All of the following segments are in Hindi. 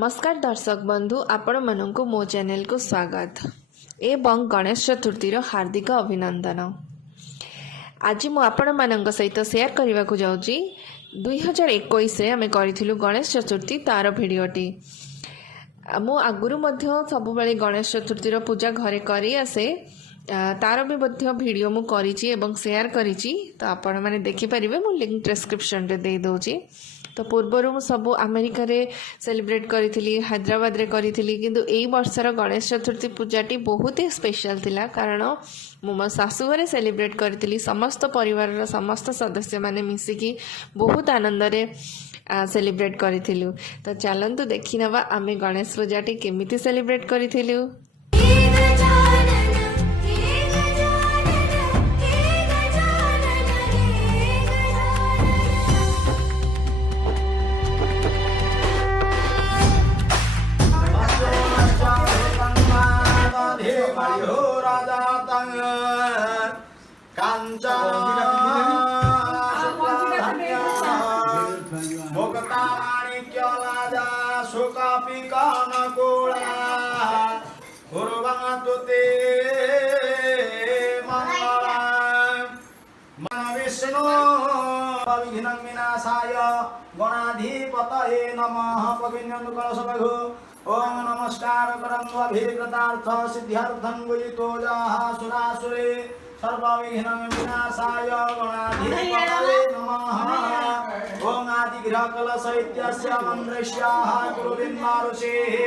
नमस्कार दर्शक बंधु आपण मानक मो चैनल को स्वागत एवं गणेश चतुर्थी हार्दिक अभिनंदन। आज मु आपण मानक सहित शेयर करने को जाऊँगी 2021 आम करूँ गणेश चतुर्थी तार भिडटी मु आगुरी सब गणेश चतुर्थी पूजा घरे करी आसे तार भी वीडियो मु करी शेयर करी तो आपण मैंने देखिपारे मु लिंक डिस्क्रिप्शन रे दे दूची। तो पूर्वर सब अमेरिका रे सेलिब्रेट करी हैदराबाद रे करी किंतु एई वर्षर गणेश चतुर्थी पूजाटी बहुत ही स्पेशल थिला कारण मु मो शाशु घरे सेलिब्रेट करी समस्त परिवार समस्त सदस्य माने मिसिकी बहुत आनंद रे सेलिब्रेट करिथिलु। तो चलंतु देखि नवा आमे गणेश पूजाटी केमिति सेलिब्रेट करिथिलु। विनाशाय गणाधिपतये नमः पवित्रकलशमघो ओम नमस्कार करम अभिकृतार्थ सिद्ध्यर्थं गुयितोजाः सुरासुरे सर्वविघ्न विनाशाय गणाधिपतये नमः ओम आदिग्रह कलश इत्यस्य मन्त्रस्याः गुरुबिन्मारुषेः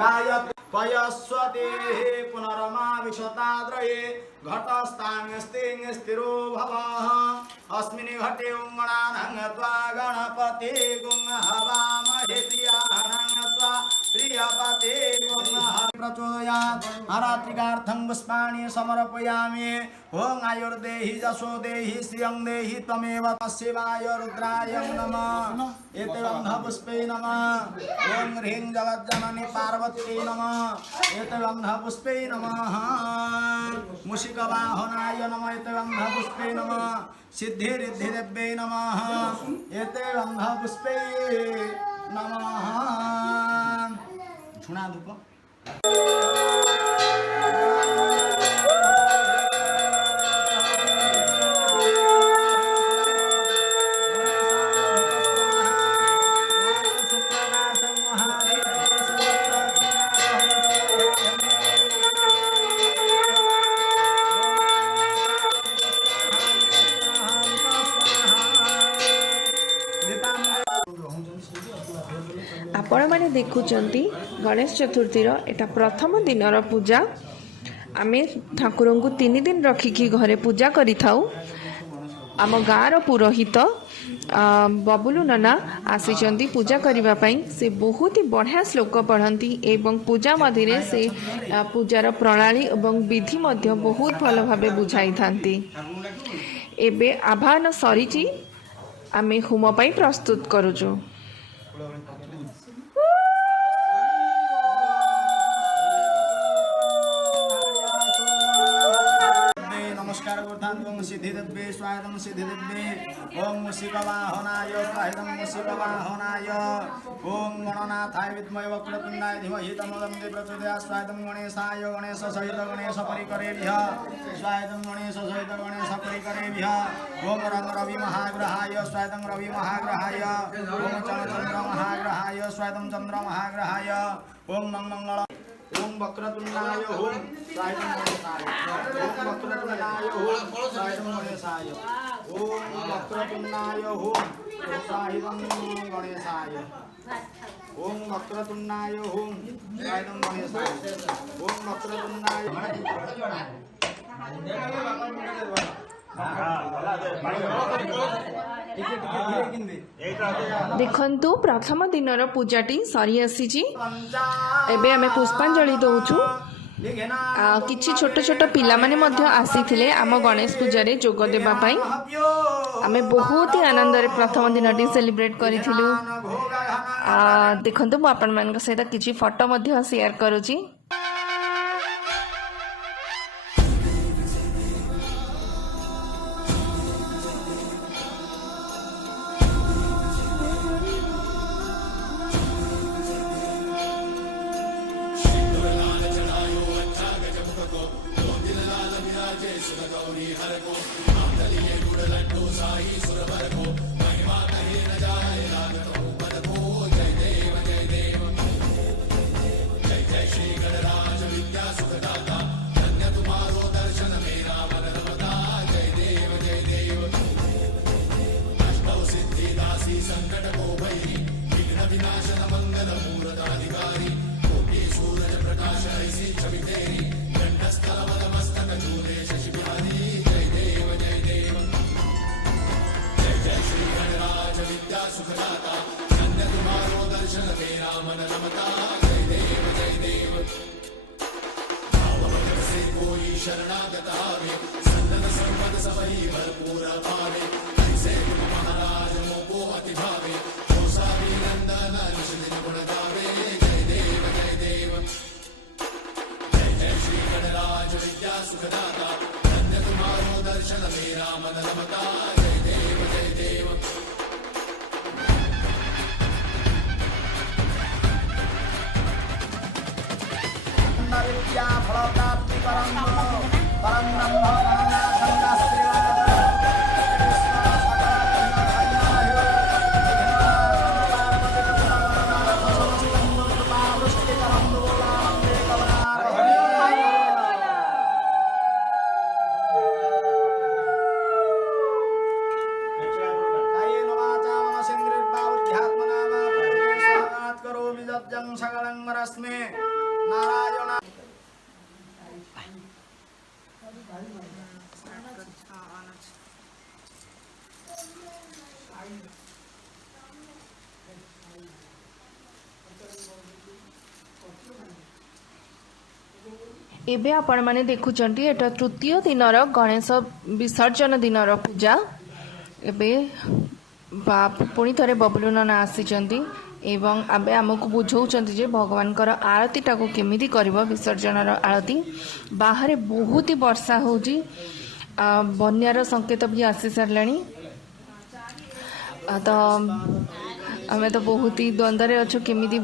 गायत्री पयस्वते पुनरमा विशताद्रये घटस्थांस्तिं स्थिरो भवः अस्मिन् घटे गणानां त्वा गणपते गुं हवामहे प्रियाणां त्वा प्रियपते गुं प्रचोदयात् आरात्रिकार्थं पुष्पाणि समर्पयामि। ओं आयुर्देहि जशो देहि श्रियं देहि त्वमेव शिवाय रुद्राय नमः एतगन्धपुष्पे नमः। ओं ह्रीं जगज्जननी पार्वती नमः एतगन्धपुष्पे नमः। मूषिकवाहनाय नमः एतगन्धपुष्पे नमः। सिद्धिरिद्धिदेव्यै नमः एतगन्धपुष्पे नमः। झुणा धूप आपण मैंने देखुंती गणेश चतुर्थी एटा प्रथम दिनर पूजा आमे ठाकुर को 3 दिन रखिकी घरे पूजा करि थाउ। आम गाँव पुरोहित बबुलू नना आसी पूजा करने से बहुत ही बढ़िया श्लोक पढ़ती एवं पूजा मध्य से पूजार प्रणाली एवं विधि मध्य बहुत भल भाव बुझाई थांती। एबे आह्वान सरी आमे होम पाई प्रस्तुत करूचु। सिद्धिदेव्ये स्वायं सिद्धिदेव्ये ओं मूषिकवाहनाय स्वायं मूषिकवाहनाय ओं गणनाथाय विद्महे वक्रतुण्डाय धीमहि तन्नो दन्ति प्रचोदयात् स्वायं गणेशाय गणेश सहित गणेश परिकरेभ्यः स्वायं गणेश सहित गणेश परिकरेभ्यः ओं रवि महाग्रहाय स्वायं रवि महाग्रहाय ओं चंद्र महाग्रहाय स्वायं चंद्र महाग्रहाय ओं मंगल ओम वक्रतुण्डाय ओम स्वायं गणेशाय ओम वक्रतुण्डाय ओम स्वायं गणेशाय ओम वक्रतुण्डाय ओम स्वायं गणेशाय ओम वक्रतुण्डाय ओम स्वायं गणेशाय ओम वक्रतुण्डाय देखंतु प्रथम दिनर पूजाटी सरी आसी एबे आमे पुष्पांजलि दउछु। किछि छोट छोट पिला माने मध्य आसीथिले आम गणेश पूजारे जोग देबा पई। आमे बहुत ही आनंद रे प्रथम दिनटी सेलिब्रेट करिथिलु। देखंतु मु आपन मान सहित किछि फोटो मध्य शेयर करूची। विद्या फलप्राप्ति परम ब्रह्म गणनाथं कायेन वाचा मनसेन्द्रियर्वा बुद्ध्यात्मना वा प्रकृतिं सहगात् करोमि यज्ञं सकलं वरस्मे नारायण। ଏବେ ଆପଣମାନେ ଦେଖୁଛନ୍ତି ଏଟା ତୃତୀୟ ଦିନର ଗଣେଶ ବିସର୍ଜନ ଦିନର ପୂଜା। ଏବେ ପୁଣି ଥରେ ବବୁଲୁ ନନା ଆସିଛନ୍ତି ଏବଂ ଏବେ ଆମକୁ ବୁଝାଉଛନ୍ତି ଯେ ଭଗବାନଙ୍କର ଆଳତୀଟାକୁ କେମିତି କରିବ, ବିସର୍ଜନର ଆଳତୀ। ବାହାରେ ବହୁତ ହି ବର୍ଷା ହେଉଛି, ବନ୍ୟାର ସଂକେତ ବି ଆସି ସାରିଲାଣି। ତ ଆମେ ତ ବହୁତ ହି ଦ୍ୱନ୍ଦ୍ୱରେ ଅଛୁ କେମିତି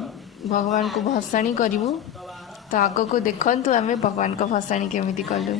ଭଗବାନଙ୍କୁ ଭସାଣି କରିବୁ। ତ ଆଗକୁ ଦେଖନ୍ତୁ ଆମେ ଭଗବାନଙ୍କ ଭସାଣି କେମିତି କଲୁ।